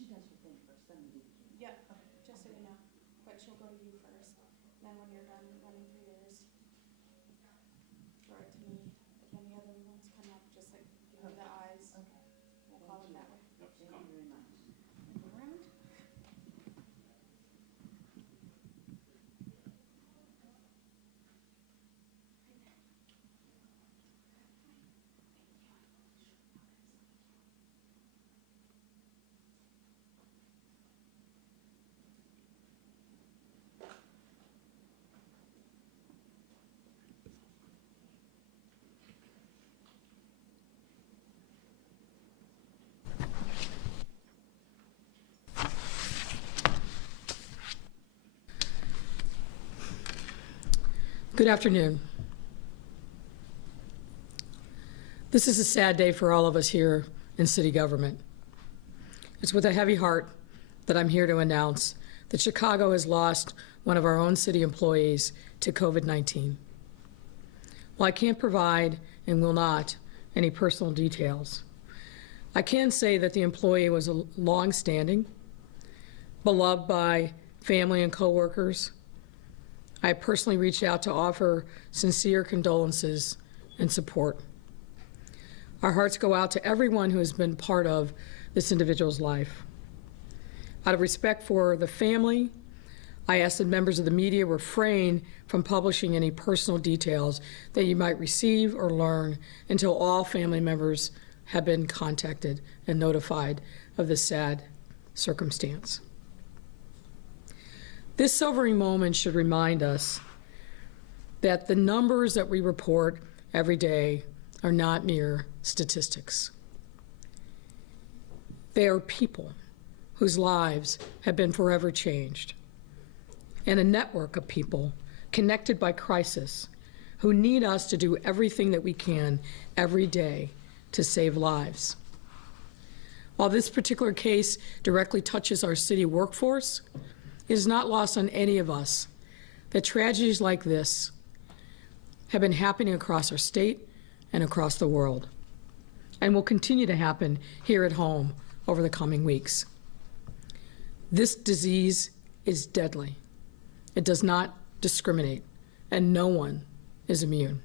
she does your thing first, then we do the Q&A. Yep, Okay. just so you know. But she'll go to you first. Then when you're done running through yours, throw it to me. If any other ones come up, just like give me the eyes. Okay. We'll call it that way. Thank you very much. Around. Good afternoon. This is a sad day for all of us here in city government. It's with a heavy heart that I'm here to announce that Chicago has lost one of our own city employees to COVID-19. While I can't provide and will not any personal details, I can say that the employee was a long-standing, beloved by family and coworkers. I personally reached out to offer sincere condolences and support. Our hearts go out to everyone who has been part of this individual's life. Out of respect for the family, I ask that members of the media refrain from publishing any personal details that you might receive or learn until all family members have been contacted and notified of this sad circumstance. This sobering moment should remind us that the numbers that we report every day are not mere statistics. They are people whose lives have been forever changed, and a network of people connected by crisis who need us to do everything that we can every day to save lives. While this particular case directly touches our city workforce, it is not lost on any of us that tragedies like this have been happening across our state and across the world, and will continue to happen here at home over the coming weeks. This disease is deadly. It does not discriminate, and no one is immune.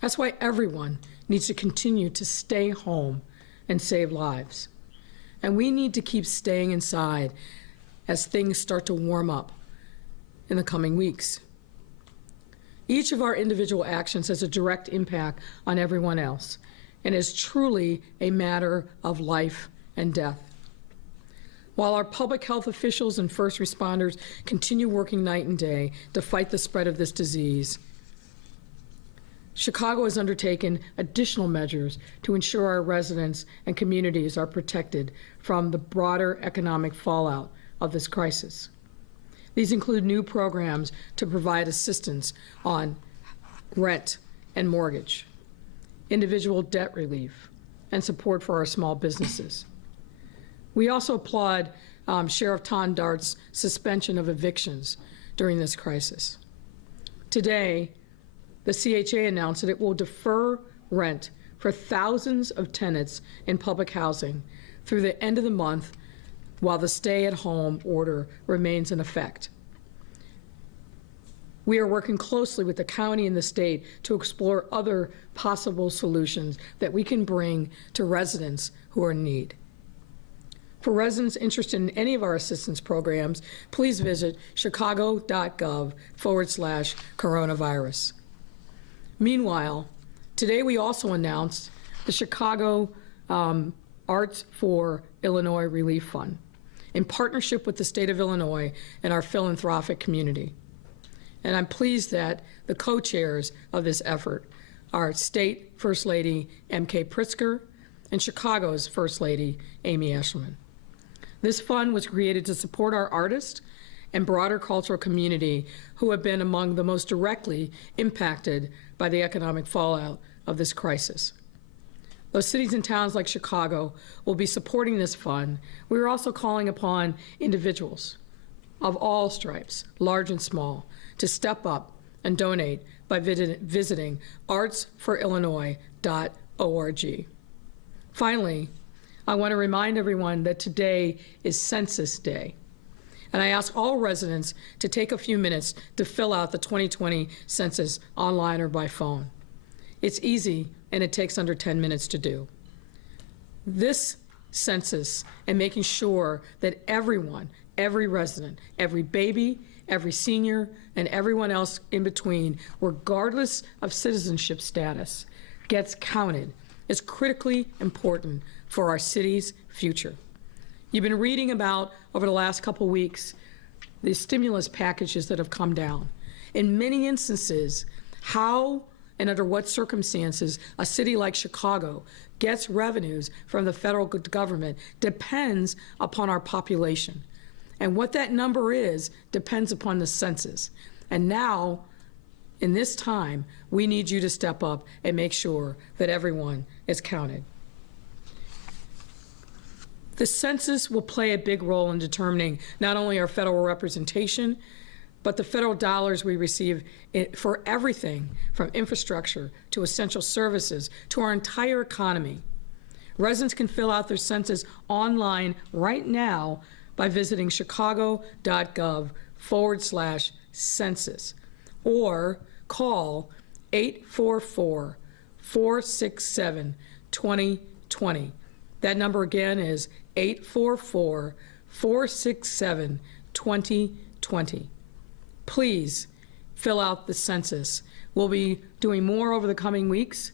That's why everyone needs to continue to stay home and save lives. And we need to keep staying inside as things start to warm up in the coming weeks. Each of our individual actions has a direct impact on everyone else and is truly a matter of life and death. While our public health officials and first responders continue working night and day to fight the spread of this disease, Chicago has undertaken additional measures to ensure our residents and communities are protected from the broader economic fallout of this crisis. These include new programs to provide assistance on rent and mortgage, individual debt relief, and support for our small businesses. We also applaud Sheriff Tom Dart's suspension of evictions during this crisis. Today, the CHA announced that it will defer rent for thousands of tenants in public housing through the end of the month while the stay-at-home order remains in effect. We are working closely with the county and the state to explore other possible solutions that we can bring to residents who are in need. For residents interested in any of our assistance programs, please visit chicago.gov/coronavirus. Meanwhile, today we also announced the Chicago Arts for Illinois Relief Fund in partnership with the state of Illinois and our philanthropic community. And I'm pleased that the co-chairs of this effort are State First Lady M.K. Pritzker and Chicago's First Lady Amy Eshelman. This fund was created to support our artists and broader cultural community who have been among the most directly impacted by the economic fallout of this crisis. Though cities and towns like Chicago will be supporting this fund, we are also calling upon individuals of all stripes, large and small, to step up and donate by visiting artsforillinois.org. Finally, I want to remind everyone that today is Census Day. And I ask all residents to take a few minutes to fill out the 2020 census online or by phone. It's easy and it takes under 10 minutes to do. This census and making sure that everyone, every resident, every baby, every senior, and everyone else in between, regardless of citizenship status, gets counted is critically important for our city's future. You've been reading about, over the last couple weeks, the stimulus packages that have come down. In many instances, how and under what circumstances a city like Chicago gets revenues from the federal government depends upon our population. And what that number is depends upon the census. And now, in this time, we need you to step up and make sure that everyone is counted. The census will play a big role in determining not only our federal representation, but the federal dollars we receive for everything from infrastructure to essential services to our entire economy. Residents can fill out their census online right now by visiting chicago.gov/census or call 844-467-2020. That number again is 844-467-2020. Please fill out the census. We'll be doing more over the coming weeks.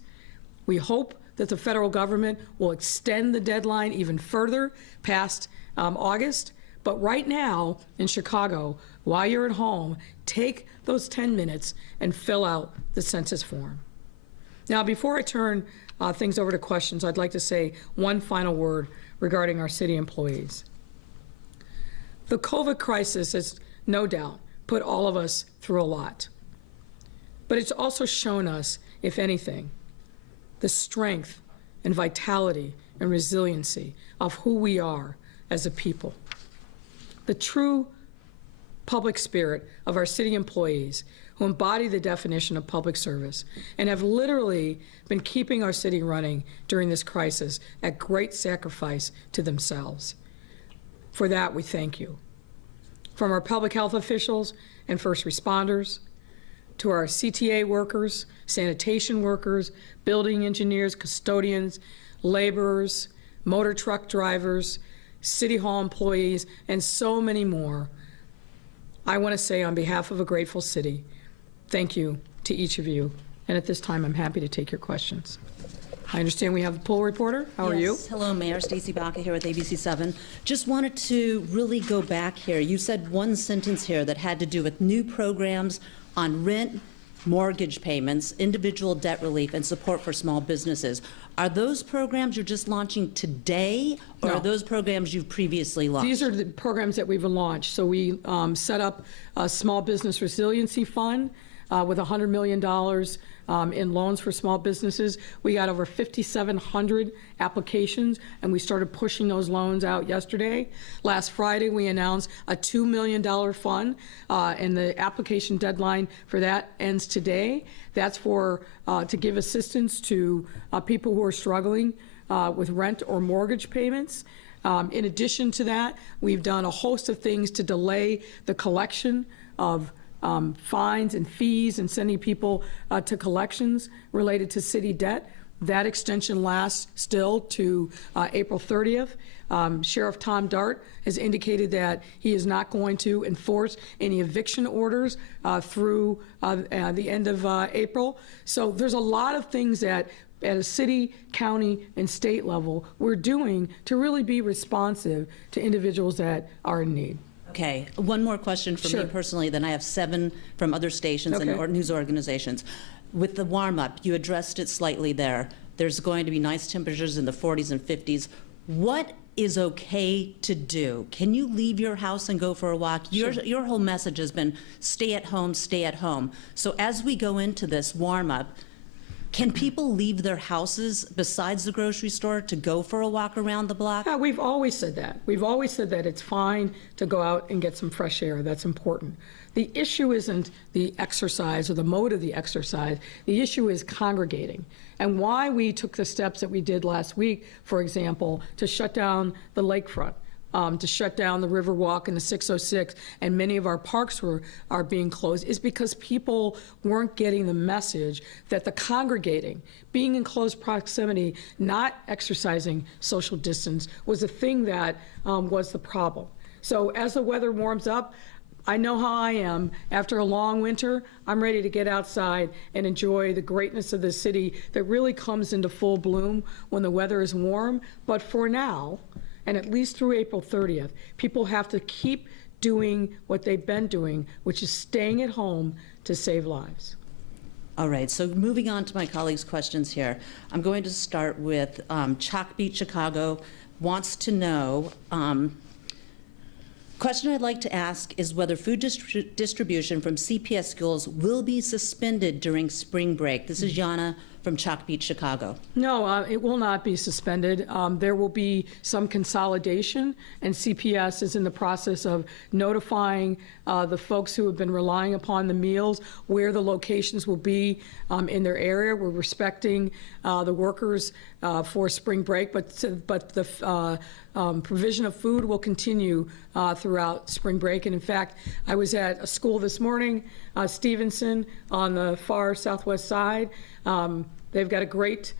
We hope that the federal government will extend the deadline even further past August. But right now in Chicago, while you're at home, take those 10 minutes and fill out the census form. Now, before I turn things over to questions, I'd like to say one final word regarding our city employees. The COVID crisis has no doubt put all of us through a lot, but it's also shown us, if anything, the strength and vitality and resiliency of who we are as a people. The true public spirit of our city employees who embody the definition of public service and have literally been keeping our city running during this crisis at great sacrifice to themselves. For that, we thank you. From our public health officials and first responders, to our CTA workers, sanitation workers, building engineers, custodians, laborers, motor truck drivers, city hall employees, and so many more, I want to say on behalf of a grateful city, thank you to each of you. And at this time, I'm happy to take your questions. I understand we have a poll reporter. How are you? Yes. Hello, Mayor. Stacy Baca here with ABC7. Just wanted to really go back here. You said one sentence here that had to do with new programs on rent, mortgage payments, individual debt relief, and support for small businesses. Are those programs you're just launching today, or No. are those programs you've previously launched? These are the programs that we've launched. So we set up a small business resiliency fund with $100 million in loans for small businesses. We got over 5,700 applications, and we started pushing those loans out yesterday. Last Friday, we announced a $2 million fund, and the application deadline for that ends today. That's for to give assistance to people who are struggling with rent or mortgage payments. In addition to that, we've done a host of things to delay the collection of fines and fees and sending people to collections related to city debt. That extension lasts still to April 30th. Sheriff Tom Dart has indicated that he is not going to enforce any eviction orders through the end of April. So there's a lot of things that at a city, county, and state level we're doing to really be responsive to individuals that are in need. Okay, one more question for Sure. me personally, then I have 7 from other stations Okay. and news organizations. With the warm-up, you addressed it slightly there. There's going to be nice temperatures in the 40s and 50s. What is okay to do? Can you leave your house and go for a walk? Your whole message has been stay at home, stay at home. So as we go into this warm-up, Can people leave their houses besides the grocery store to go for a walk around the block? Yeah, we've always said that. We've always said that it's fine to go out and get some fresh air. That's important. The issue isn't the exercise or the mode of the exercise. The issue is congregating. And why we took the steps that we did last week, for example, to shut down the lakefront, to shut down the Riverwalk and the 606, and many of our parks are being closed, is because people weren't getting the message that the congregating, being in close proximity, not exercising social distance, was the thing that was the problem. So as the weather warms up, I know how I am. After a long winter, I'm ready to get outside and enjoy the greatness of the city that really comes into full bloom when the weather is warm. But for now, and at least through April 30th, people have to keep doing what they've been doing, which is staying at home to save lives. All right, so moving on to my colleagues' questions here. I'm going to start with Chalk Beach, Chicago, wants to know, question I'd like to ask is whether food distribution from CPS schools will be suspended during spring break. This is Yana from Chalk Beach, Chicago. No, it will not be suspended. There will be some consolidation, and CPS is in the process of notifying the folks who have been relying upon the meals where the locations will be in their area. We're respecting the workers for spring break, but the provision of food will continue throughout spring break. And in fact, I was at a school this morning, Stevenson, on the far southwest side. They've got a great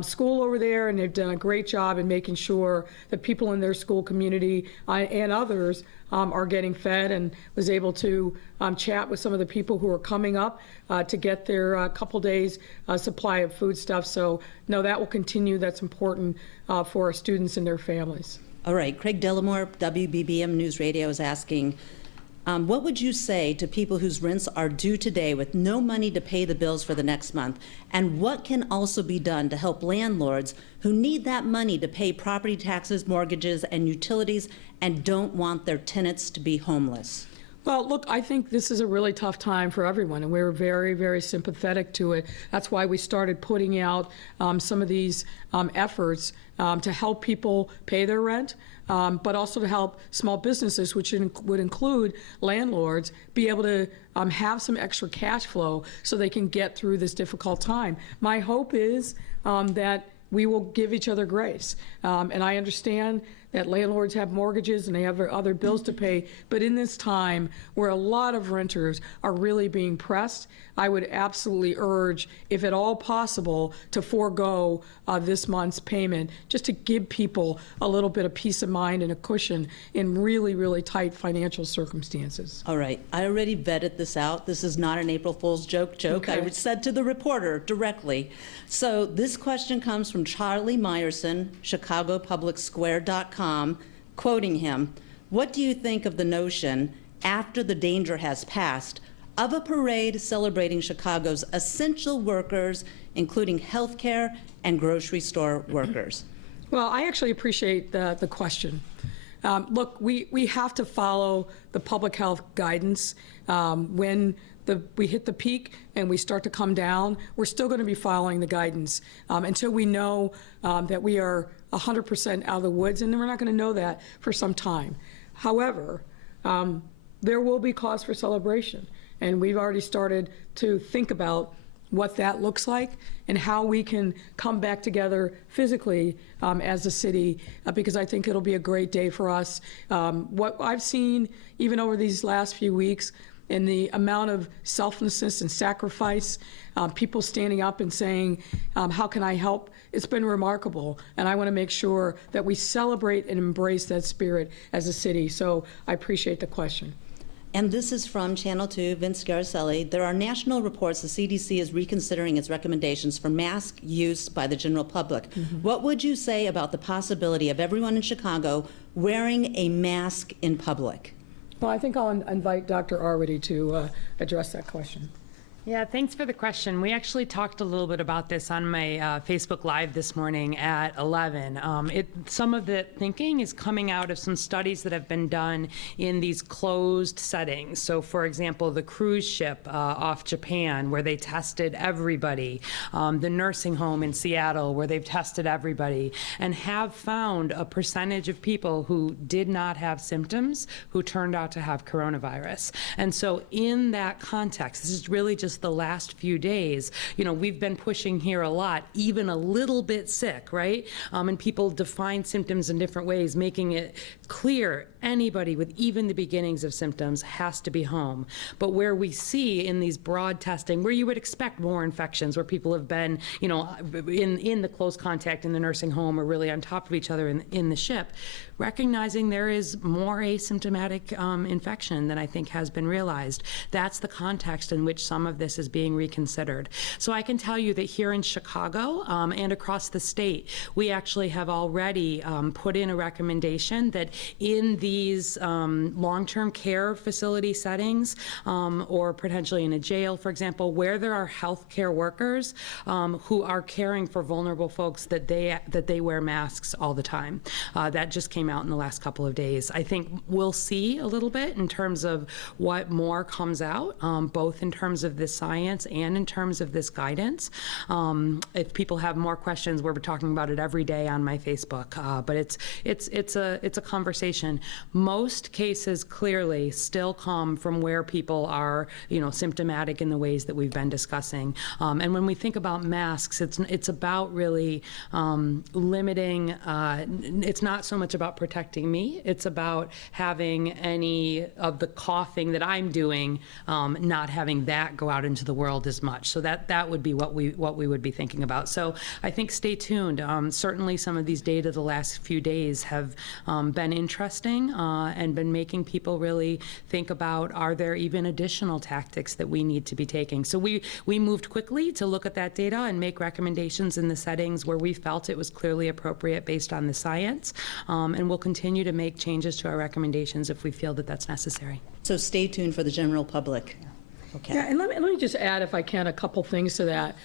school over there, and they've done a great job in making sure that people in their school community and others are getting fed, and was able to chat with some of the people who are coming up to get their couple days supply of foodstuff. So no, that will continue. That's important for our students and their families. All right, Craig Delamore, WBBM News Radio, is asking, what would you say to people whose rents are due today with no money to pay the bills for the next month? And what can also be done to help landlords who need that money to pay property taxes, mortgages, and utilities and don't want their tenants to be homeless? Well, look, I think this is a really tough time for everyone, and we're very, very sympathetic to it. That's why we started putting out some of these efforts to help people pay their rent, but also to help small businesses, which would include landlords, be able to have some extra cash flow so they can get through this difficult time. My hope is that we will give each other grace. And I understand that landlords have mortgages and they have other bills to pay, but in this time where a lot of renters are really being pressed, I would absolutely urge, if at all possible, to forego this month's payment, just to give people a little bit of peace of mind and a cushion in really, really tight financial circumstances. All right, I already vetted this out. This is not an April Fool's joke. Okay. I said to the reporter directly. So this question comes from Charlie Meyerson, ChicagoPublicSquare.com, quoting him, "What do you think of the notion, after the danger has passed, of a parade celebrating Chicago's essential workers, including healthcare and grocery store workers?" Well, I actually appreciate the question. Look, we have to follow the public health guidance. When we hit the peak and we start to come down, we're still going to be following the guidance until we know that we are 100% out of the woods, and we're not going to know that for some time. However, there will be cause for celebration, and we've already started to think about what that looks like and how we can come back together physically as a city, because I think it'll be a great day for us. What I've seen even over these last few weeks, and the amount of selflessness and sacrifice, people standing up and saying, how can I help? It's been remarkable, and I want to make sure that we celebrate and embrace that spirit as a city. So I appreciate the question. And this is from Channel 2, Vince Garicelli. There are national reports the CDC is reconsidering its recommendations for mask use by the general public. Mm-hmm. What would you say about the possibility of everyone in Chicago wearing a mask in public? Well, I think I'll invite Dr. Arwady to address that question. Yeah, thanks for the question. We actually talked a little bit about this on my Facebook Live this morning at 11. Some of the thinking is coming out of some studies that have been done in these closed settings. So, for example, the cruise ship off Japan, where they tested everybody, the nursing home in Seattle, where they've tested everybody, and have found a percentage of people who did not have symptoms who turned out to have coronavirus. And so in that context, this is really just the last few days, we've been pushing here a lot, even a little bit sick, right? And people define symptoms in different ways, making it clear anybody with even the beginnings of symptoms has to be home. But where we see in these broad testing, where you would expect more infections, where people have been, in the close contact in the nursing home or really on top of each other in the ship, recognizing there is more asymptomatic infection than I think has been realized. That's the context in which some of this is being reconsidered. So I can tell you that here in Chicago and across the state, we actually have already put in a recommendation that in these long-term care facility settings or potentially in a jail, for example, where there are healthcare workers who are caring for vulnerable folks, that they wear masks all the time. That just came out in the last couple of days. I think we'll see a little bit in terms of what more comes out, both in terms of this science and in terms of this guidance. If people have more questions, we're talking about it every day on my Facebook. But it's a conversation. Most cases clearly still come from where people are, symptomatic in the ways that we've been discussing. And when we think about masks, it's about really limiting. It's not so much about protecting me. It's about having any of the coughing that I'm doing, not having that go out into the world as much. So that would be what we would be thinking about. So I think stay tuned. Certainly some of these data the last few days have been interesting and been making people really think about, are there even additional tactics that we need to be taking? So we moved quickly to look at that data and make recommendations in the settings where we felt it was clearly appropriate based on the science. And we'll continue to make changes to our recommendations if we feel that that's necessary. So stay tuned for the general public. Okay. Yeah, and let me just add, if I can, a couple things to that.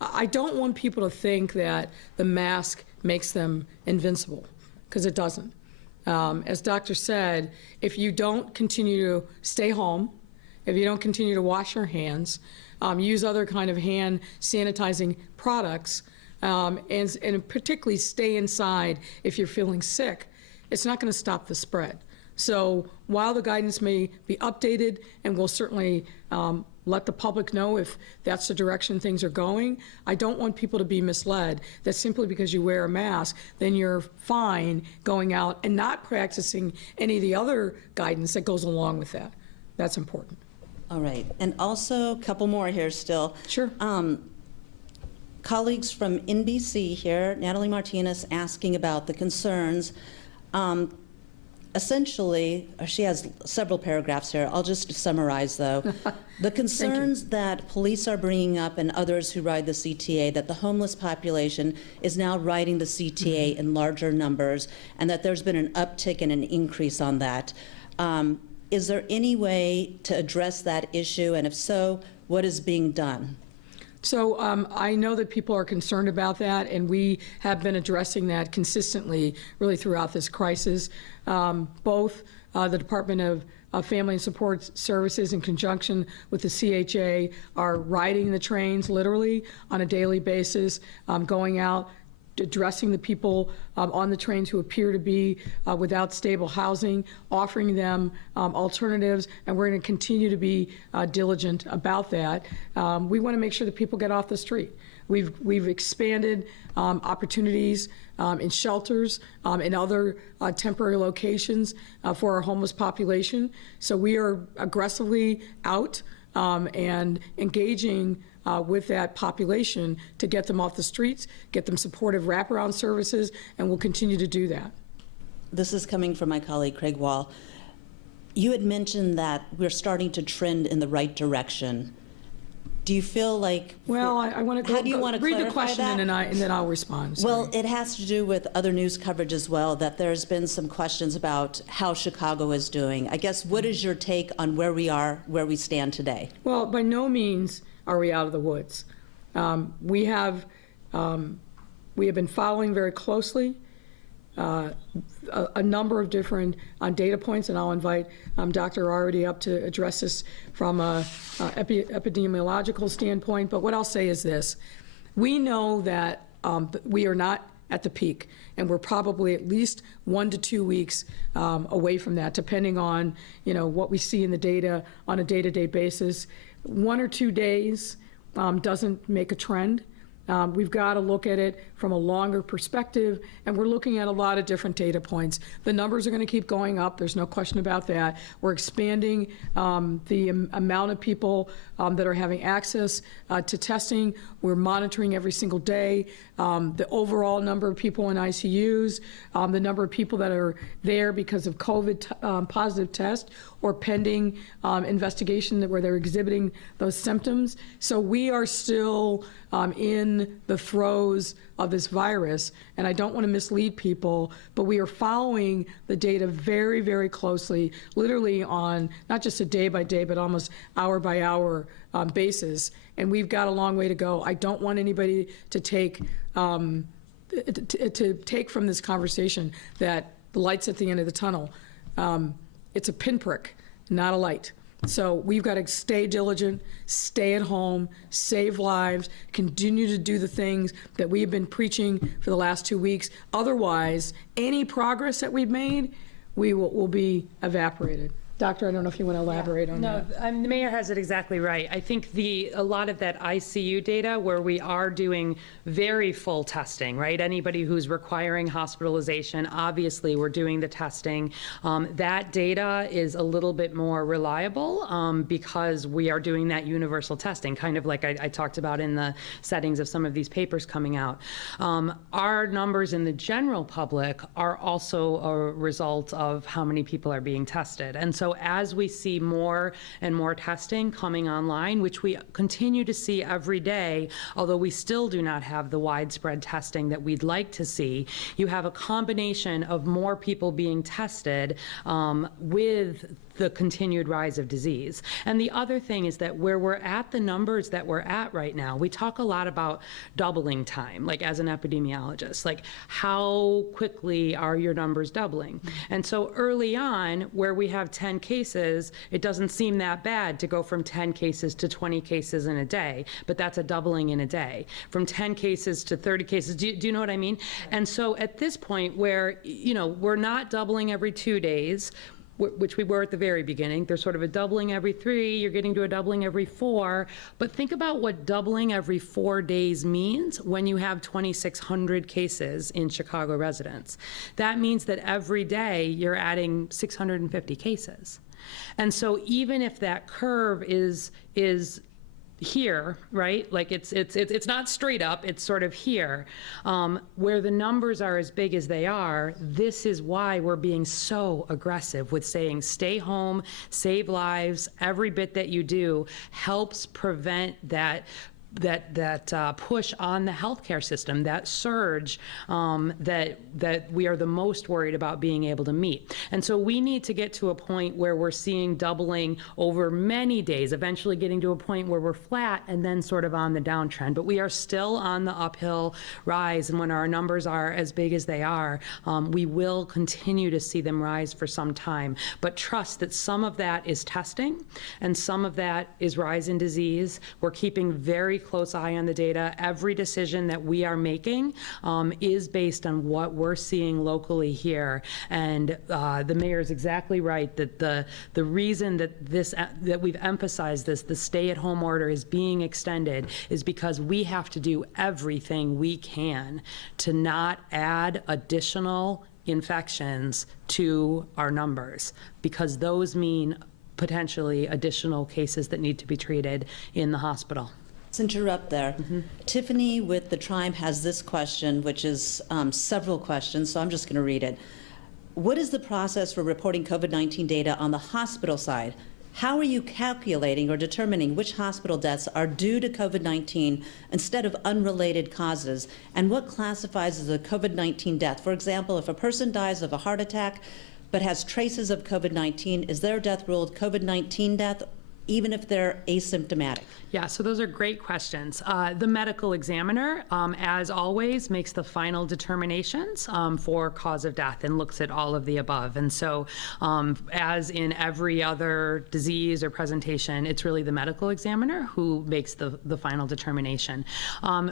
I don't want people to think that the mask makes them invincible, because it doesn't. As Doctor said, if you don't continue to stay home, if you don't continue to wash your hands, use other kind of hand sanitizing products, and particularly stay inside if you're feeling sick, it's not going to stop the spread. So while the guidance may be updated, and we'll certainly let the public know if that's the direction things are going, I don't want people to be misled that simply because you wear a mask, then you're fine going out and not practicing any of the other guidance that goes along with that. That's important. All right. And also, a couple more here still. Sure. Colleagues from NBC here, Natalie Martinez, asking about the concerns. Essentially, she has several paragraphs here. I'll just summarize, though. The concerns that police are bringing up and others who ride the CTA, that the homeless population is now riding the CTA in larger numbers, and that there's been an uptick and an increase on that. Is there any way to address that issue? And if so, what is being done? So I know that people are concerned about that, and we have been addressing that consistently really throughout this crisis. Both the Department of Family and Support Services in conjunction with the CHA are riding the trains literally on a daily basis, going out, addressing the people on the trains who appear to be without stable housing, offering them alternatives, and we're going to continue to be diligent about that. We want to make sure that people get off the street. We've expanded opportunities in shelters, in other temporary locations for our homeless population. So we are aggressively out and engaging with that population to get them off the streets, get them supportive wraparound services, and we'll continue to do that. This is coming from my colleague, Craig Wall. You had mentioned that we're starting to trend in the right direction. Do you feel like... Well, I want to how do you want to read clarify the question that? and then I'll respond. Sorry. Well, it has to do with other news coverage as well, that there's been some questions about how Chicago is doing. I guess, what is your take on where we are, where we stand today? Well, by no means are we out of the woods? We have been following very closely a number of different data points, and I'll invite Dr. Arity up to address this from an epidemiological standpoint. But what I'll say is this. We know that we are not at the peak, and we're probably at least 1 to 2 weeks away from that, depending on what we see in the data on a day-to-day basis. 1 or 2 days doesn't make a trend. We've got to look at it from a longer perspective, and we're looking at a lot of different data points. The numbers are going to keep going up. There's no question about that. We're expanding the amount of people that are having access to testing. We're monitoring every single day the overall number of people in ICUs, the number of people that are there because of COVID positive test or pending investigation where they're exhibiting those symptoms. So we are still in the throes of this virus, and I don't want to mislead people, but we are following the data very, very closely, literally on not just a day-by-day, but almost hour-by-hour basis, and we've got a long way to go. I don't want anybody to take from this conversation that the light's at the end of the tunnel. It's a pinprick, not a light. So we've got to stay diligent, stay at home, save lives, continue to do the things that we've been preaching for the last 2 weeks. Otherwise, any progress that we've made, will be evaporated. Doctor, I don't know if you want to elaborate on that. No, the mayor has it exactly right. I think a lot of that ICU data where we are doing very full testing, right? Anybody who's requiring hospitalization, obviously we're doing the testing. That data is a little bit more reliable because we are doing that universal testing, kind of like I talked about in the settings of some of these papers coming out. Our numbers in the general public are also a result of how many people are being tested. And so as we see more and more testing coming online, which we continue to see every day, although we still do not have the widespread testing that we'd like to see, you have a combination of more people being tested with the continued rise of disease. And the other thing is that where we're at the numbers that we're at right now, we talk a lot about doubling time, like as an epidemiologist, like how quickly are your numbers doubling? And so early on, where we have 10 cases, it doesn't seem that bad to go from 10 cases to 20 cases in a day, but that's a doubling in a day. From 10 cases to 30 cases, do you know what I mean? Right. And so at this point where, we're not doubling every 2 days, which we were at the very beginning. There's sort of a doubling every 3, you're getting to a doubling every 4, but think about what doubling every 4 days means when you have 2,600 cases in Chicago residents. That means that every day you're adding 650 cases. And so even if that curve is here, right? Like it's not straight up, it's sort of here. Where the numbers are as big as they are, this is why we're being so aggressive with saying stay home, save lives. Every bit that you do helps prevent that push on the healthcare system, that surge that we are the most worried about being able to meet. And so we need to get to a point where we're seeing doubling over many days, eventually getting to a point where we're flat and then sort of on the downtrend. But we are still on the uphill rise, and when our numbers are as big as they are, we will continue to see them rise for some time. But trust that some of that is testing and some of that is rise in disease. We're keeping very close eye on the data. Every decision that we are making is based on what we're seeing locally here. And the mayor is exactly right that the reason that we've emphasized this, the stay-at-home order is being extended, is because we have to do everything we can to not add additional infections to our numbers, because those mean potentially additional cases that need to be treated in the hospital. Let's interrupt there. Tiffany with the Tribe has this question, which is several questions, so I'm just going to read it. What is the process for reporting COVID-19 data on the hospital side? How are you calculating or determining which hospital deaths are due to COVID-19 instead of unrelated causes? And what classifies as a COVID-19 death? For example, if a person dies of a heart attack but has traces of COVID-19, is their death ruled COVID-19 death even if they're asymptomatic? Yeah, so those are great questions. The medical examiner, as always, makes the final determinations for cause of death and looks at all of the above. And so, as in every other disease or presentation, it's really the medical examiner who makes the final determination.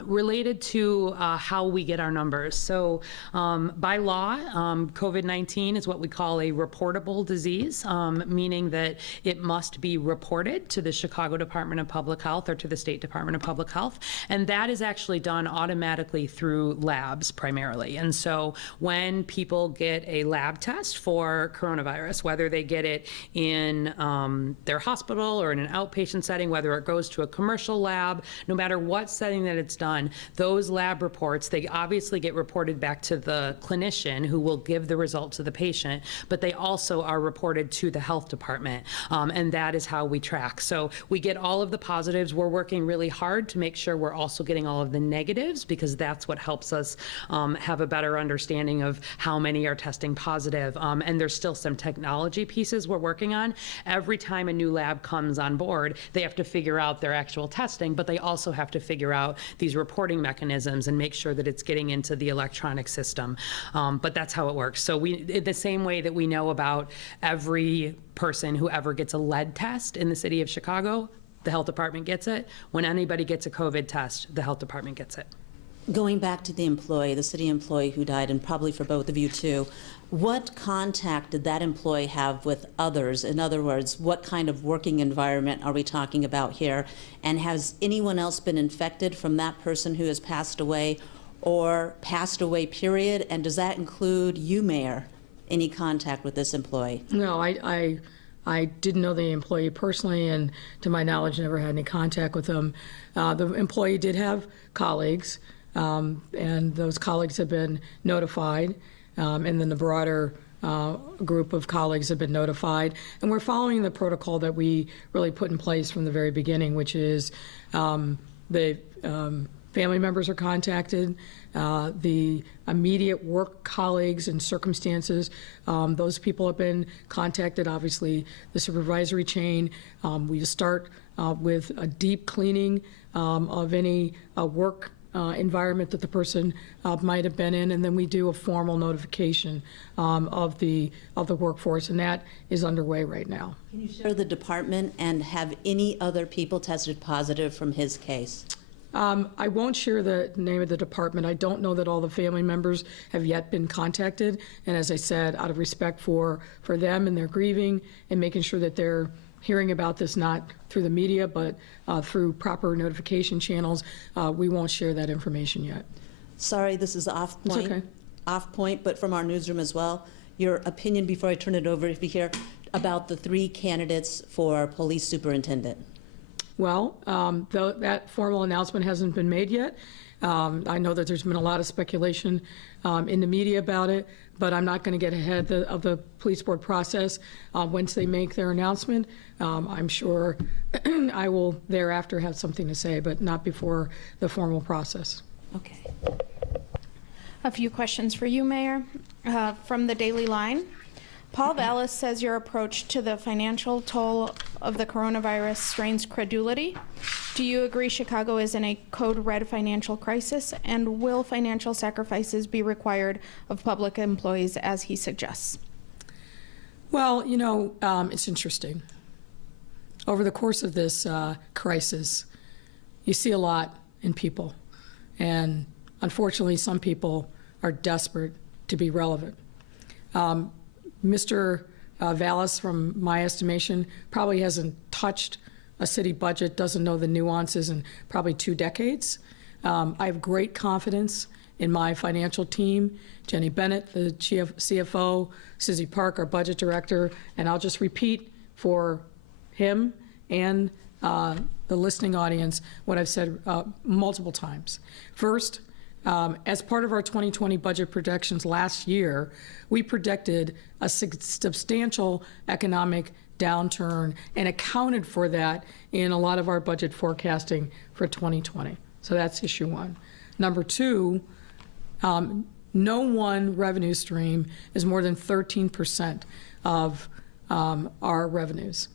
Related to how we get our numbers. So, by law, COVID-19 is what we call a reportable disease, meaning that it must be reported to the Chicago Department of Public Health or to the State Department of Public Health, and that is actually done automatically through labs primarily. And so when people get a lab test for coronavirus, whether they get it in their hospital or in an outpatient setting, whether it goes to a commercial lab, no matter what setting that it's done, those lab reports, they obviously get reported back to the clinician who will give the result to the patient, but they also are reported to the health department, and that is how we track. So we get all of the positives. We're working really hard to make sure we're also getting all of the negatives, because that's what helps us have a better understanding of how many are testing positive. And there's still some technology pieces we're working on. Every time a new lab comes on board, they have to figure out their actual testing, but they also have to figure out these reporting mechanisms and make sure that it's getting into the electronic system. But that's how it works. So the same way that we know about every person who ever gets a lead test in the city of Chicago, the health department gets it. When anybody gets a COVID test, the health department gets it. Going back to the employee, the city employee who died, and probably for both of you too, what contact did that employee have with others? In other words, what kind of working environment are we talking about here? And has anyone else been infected from that person who has passed away, or passed away, period? And does that include you, Mayor? Any contact with this employee? No, I didn't know the employee personally, and to my knowledge, never had any contact with him. The employee did have colleagues, and those colleagues have been notified, and then the broader group of colleagues have been notified. And we're following the protocol that we really put in place from the very beginning, which is the family members are contacted, the immediate work colleagues and circumstances, those people have been contacted. Obviously, the supervisory chain, we start with a deep cleaning of any work environment that the person might have been in, and then we do a formal notification of the workforce, and that is underway right now. Can you share the department, and have any other people tested positive from his case? I won't share the name of the department. I don't know that all the family members have yet been contacted. And as I said, out of respect for them and their grieving, and making sure that they're hearing about this not through the media, but through proper notification channels, we won't share that information yet. Sorry, this is off point. It's okay. Off point, but from our newsroom as well. Your opinion before I turn it over, if you hear, about the 3 candidates for police superintendent. Well, that formal announcement hasn't been made yet. I know that there's been a lot of speculation in the media about it, but I'm not going to get ahead of the police board process. Once they make their announcement, I'm sure I will thereafter have something to say, but not before the formal process. Okay. A few questions for you, Mayor. From the Daily Line. Paul Vallis says your approach to the financial toll of the coronavirus strains credulity. Do you agree Chicago is in a code red financial crisis, and will financial sacrifices be required of public employees as he suggests? Well, it's interesting. Over the course of this crisis, you see a lot in people, and unfortunately some people are desperate to be relevant. Mr. Vallis, from my estimation, probably hasn't touched a city budget, doesn't know the nuances in probably 2 decades. I have great confidence in my financial team, Jenny Bennett, the CFO, Susie Park, our budget director, and I'll just repeat for him and the listening audience what I've said multiple times. First, as part of our 2020 budget projections last year, we predicted a substantial economic downturn and accounted for that in a lot of our budget forecasting for 2020. So that's issue 1. Number 2, no one revenue stream is more than 13% of our revenues.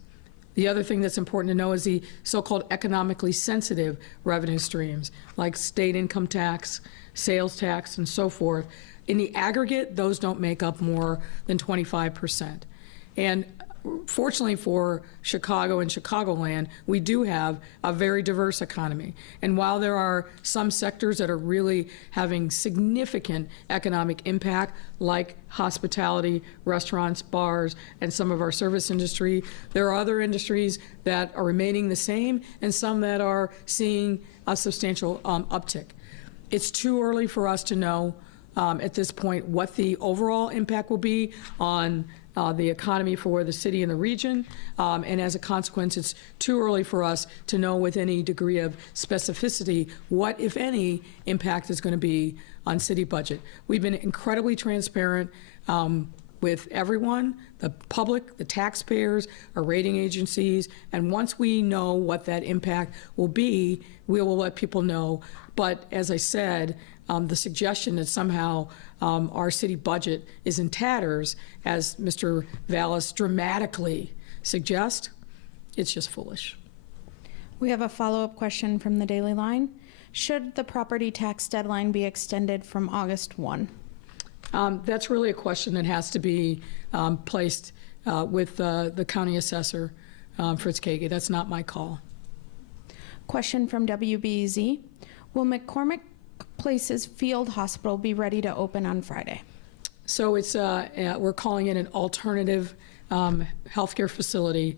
The other thing that's important to know is the so-called economically sensitive revenue streams, like state income tax, sales tax, and so forth. In the aggregate, those don't make up more than 25%. And fortunately for Chicago and Chicagoland, we do have a very diverse economy. And while there are some sectors that are really having significant economic impact, like hospitality, restaurants, bars, and some of our service industry, there are other industries that are remaining the same and some that are seeing a substantial uptick. It's too early for us to know at this point what the overall impact will be on the economy for the city and the region, and as a consequence, it's too early for us to know with any degree of specificity what, if any, impact is going to be on city budget. We've been incredibly transparent with everyone, the public, the taxpayers, our rating agencies, and once we know what that impact will be, we will let people know. But as I said, the suggestion that somehow our city budget is in tatters, as Mr. Vallis dramatically suggests, it's just foolish. We have a follow-up question from the Daily Line. Should the property tax deadline be extended from August 1? That's really a question that has to be placed with the county assessor, Fritz Kage. That's not my call. Question from WBEZ. Will McCormick Place's field hospital be ready to open on Friday? So it's we're calling it an alternative healthcare facility.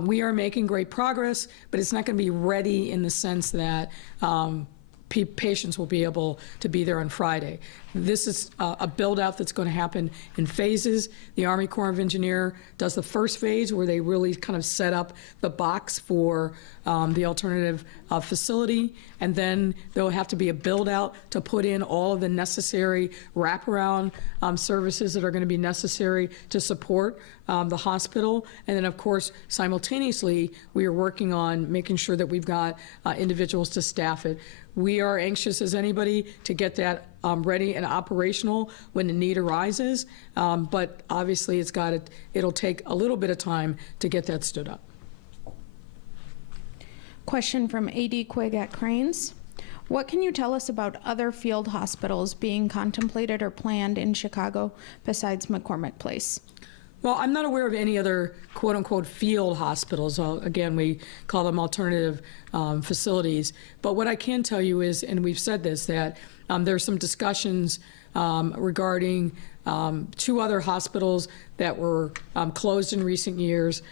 We are making great progress, but it's not going to be ready in the sense that patients will be able to be there on Friday. This is a build-out that's going to happen in phases. The Army Corps of Engineers does the first phase where they really kind of set up the box for the alternative facility, and then there'll have to be a build-out to put in all of the necessary wraparound services that are going to be necessary to support the hospital. And then, of course, simultaneously, we are working on making sure that we've got individuals to staff it. We are anxious as anybody to get that ready and operational when the need arises, but obviously it'll take a little bit of time to get that stood up. Question from A.D. Quigg at Cranes. What can you tell us about other field hospitals being contemplated or planned in Chicago besides McCormick Place? Well, I'm not aware of any other quote-unquote field hospitals. Again, we call them alternative facilities. But what I can tell you is, and we've said this, that there's some discussions regarding two other hospitals that were closed in recent years,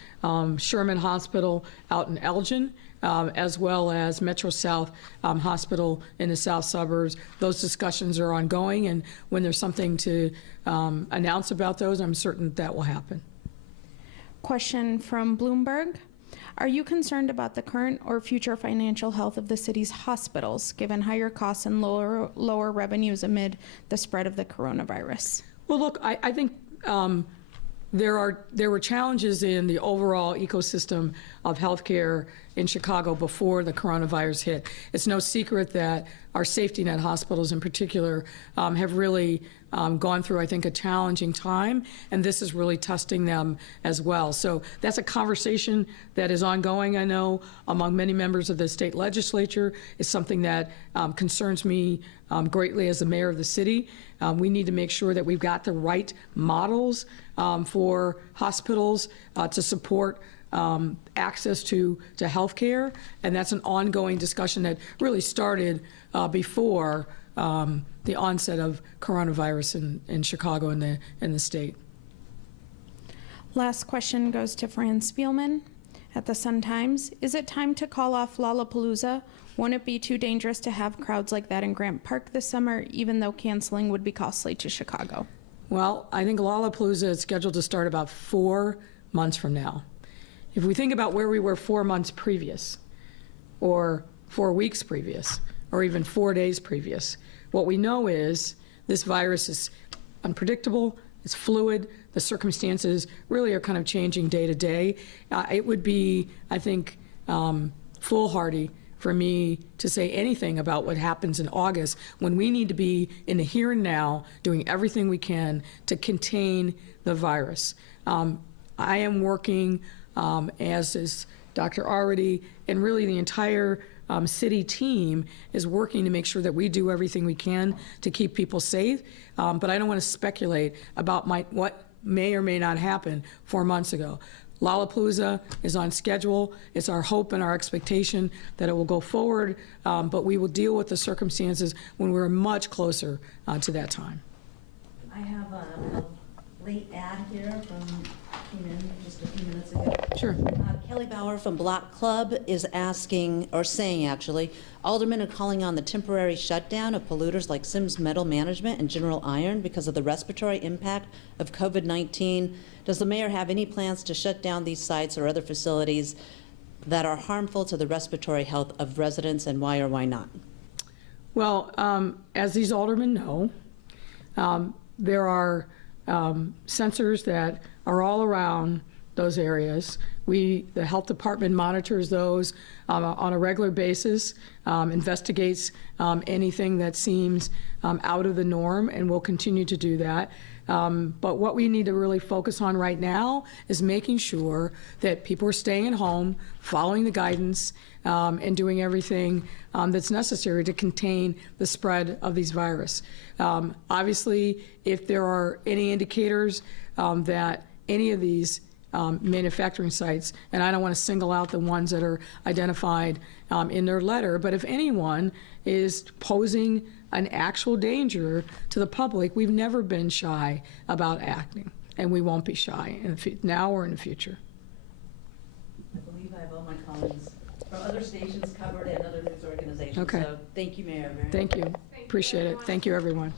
Sherman Hospital out in Elgin, as well as Metro South Hospital in the south suburbs. Those discussions are ongoing, and when there's something to announce about those, I'm certain that will happen. Question from Bloomberg. Are you concerned about the current or future financial health of the city's hospitals, given higher costs and lower revenues amid the spread of the coronavirus? Well, look, I think there were challenges in the overall ecosystem of healthcare in Chicago before the coronavirus hit. It's no secret that our safety net hospitals in particular have really gone through, I think, a challenging time, and this is really testing them as well. So that's a conversation that is ongoing, I know, among many members of the state legislature. It's something that concerns me greatly as the mayor of the city. We need to make sure that we've got the right models for hospitals to support access to health care, and that's an ongoing discussion that really started before the onset of coronavirus in Chicago and the state. Last question goes to Fran Spielman at the Sun-Times. Is it time to call off Lollapalooza? Won't it be too dangerous to have crowds like that in Grant Park this summer, even though canceling would be costly to Chicago? Well, I think Lollapalooza is scheduled to start about 4 months from now. If we think about where we were 4 months previous, or 4 weeks previous, or even 4 days previous, what we know is this virus is unpredictable, it's fluid, the circumstances really are kind of changing day to day. It would be, I think, foolhardy for me to say anything about what happens in August when we need to be in the here and now doing everything we can to contain the virus. I am working as is Dr. Arity, and really the entire city team is working to make sure that we do everything we can to keep people safe. But I don't want to speculate about what may or may not happen 4 months ago. Lollapalooza is on schedule. It's our hope and our expectation that it will go forward, but we will deal with the circumstances when we're much closer to that time. I have a late ad here came in just a few minutes ago. Sure. Kelly Bauer from Block Club is asking, or saying actually, aldermen are calling on the temporary shutdown of polluters like Sims Metal Management and General Iron because of the respiratory impact of COVID-19. Does the mayor have any plans to shut down these sites or other facilities that are harmful to the respiratory health of residents, and why or why not? Well, as these aldermen know, there are sensors that are all around those areas. The health department monitors those on a regular basis, investigates anything that seems out of the norm, and will continue to do that. But what we need to really focus on right now is making sure that people are staying at home, following the guidance, and doing everything that's necessary to contain the spread of these virus. Obviously, if there are any indicators that any of these manufacturing sites, and I don't want to single out the ones that are identified in their letter, but if anyone is posing an actual danger to the public, we've never been shy about acting, and we won't be shy now or in the future. I believe I have all my colleagues from other stations covered and other news organizations. Okay. So thank you, Mayor. Thank you. Appreciate it. Thank you, everyone.